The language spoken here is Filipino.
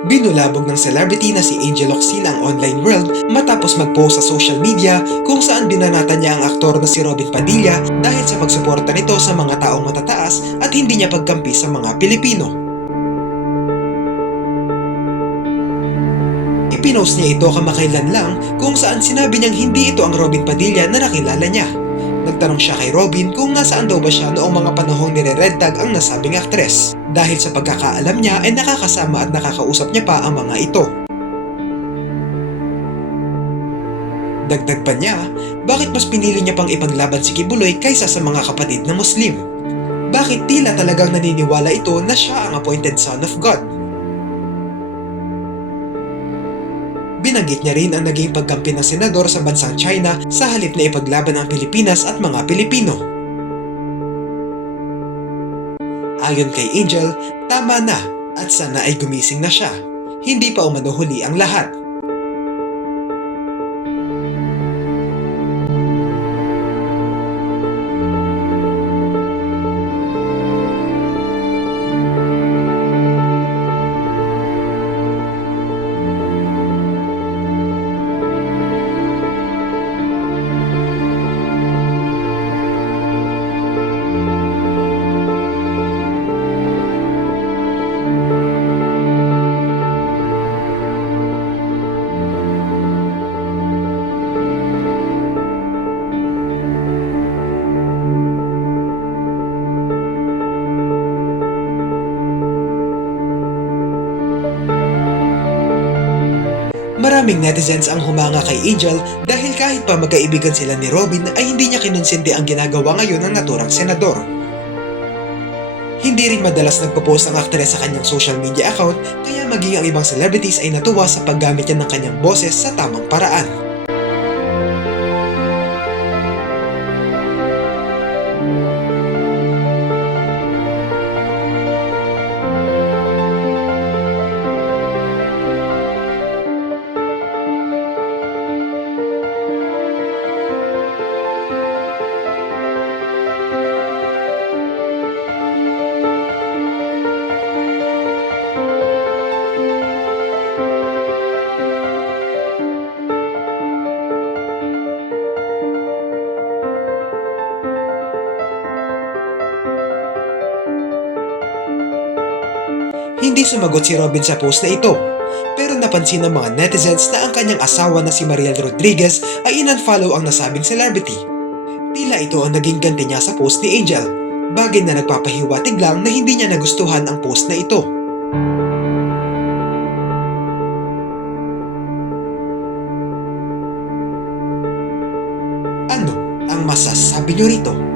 Binulabog ng celebrity na si Angel Locsin ang online world matapos mag-post sa social media kung saan binanatan niya ang aktor na si Robin Padilla dahil sa pagsuporta nito sa mga taong matataas at hindi niya pagkampi sa mga Pilipino. Ipinost niya ito kamakailan lang kung saan sinabi niyang hindi ito ang Robin Padilla na nakilala niya. Nagtanong siya kay Robin kung nasaan daw ba siya noong mga panahong nire-red tag ang nasabing aktres. Dahil sa pagkakaalam niya ay nakakasama at nakakausap niya pa ang mga ito. Dagdag pa niya, bakit mas pinili niya pang ipaglaban si Kibuloy kaysa sa mga kapatid na Muslim? Bakit tila talagang naniniwala ito na siya ang appointed son of God? Binanggit niya rin ang naging pagkampi ng senador sa bansang China sa halip na ipaglaban ang Pilipinas at mga Pilipino. Ayon kay Angel, tama na at sana ay gumising na siya. Hindi pa umano huli ang lahat. Maraming netizens ang humanga kay Angel dahil kahit pa magkaibigan sila ni Robin ay hindi niya kinonsinti ang ginagawa ngayon ng naturang senador. Hindi rin madalas nagpo-post ang aktres sa kanyang social media account kaya maging ang ibang celebrities ay natuwa sa paggamit niya ng kanyang boses sa tamang paraan. Hindi sumagot si Robin sa post na ito, pero napansin ng mga netizens na ang kanyang asawa na si Mariel Rodriguez ay in-unfollow ang nasabing celebrity. Tila ito ang naging ganti niya sa post ni Angel, bagay na nagpapahiwatig lang na hindi niya nagustuhan ang post na ito. Ano ang masasabi niyo rito?